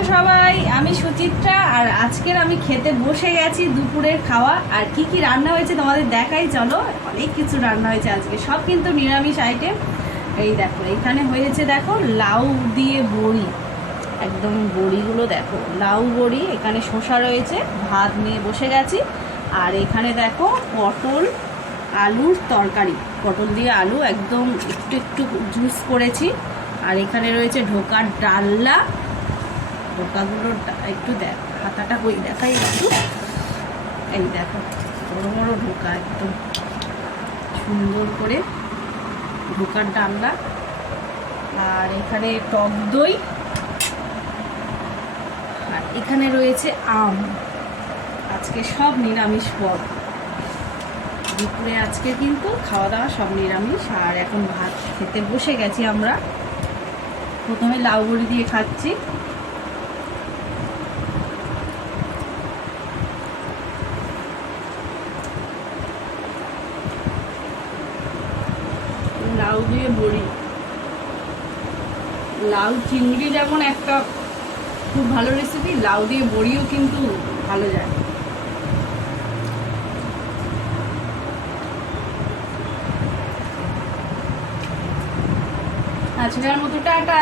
আছো সবাই? আমি সুচিত্রা, আর আজকের আমি খেতে বসে গেছি দুপুরের খাওয়া। আর কি কি রান্না হয়েছে তোমাদের দেখাই, চলো। অনেক কিছু রান্না হয়েছে আজকে, সব কিন্তু নিরামিষ আইটেম। এই দেখো, এইখানে হয়েছে দেখো লাউ দিয়ে বড়ি, একদম বড়িগুলো দেখো, লাউ বড়ি। এখানে শসা রয়েছে, ভাত নিয়ে বসে গেছি। আর এখানে দেখো পটল আলুর তরকারি, পটল দিয়ে আলু একদম একটু একটু জুস করেছি। আর এখানে রয়েছে ঢোকার ডালনা, ঢোকাগুলো একটু দেখ, হাতাটা কই দেখাই একটু। এই দেখো বড় বড় ঢোকা, একদম সুন্দর করে ঢোকার ডালনা। আর এখানে টক দই, আর এখানে রয়েছে আম। আজকে সব নিরামিষ পদ, দুপুরে আজকে কিন্তু খাওয়া দাওয়া সব নিরামিষ। আর এখন ভাত খেতে বসে গেছি আমরা। প্রথমে লাউ বড়ি দিয়ে খাচ্ছি। লাউ দিয়ে বড়ি, লাউ চিংড়ি যেমন একটা খুব ভালো রেসিপি, লাউ দিয়ে বড়িও কিন্তু ভালো যায়। আজকের মতো টাটা।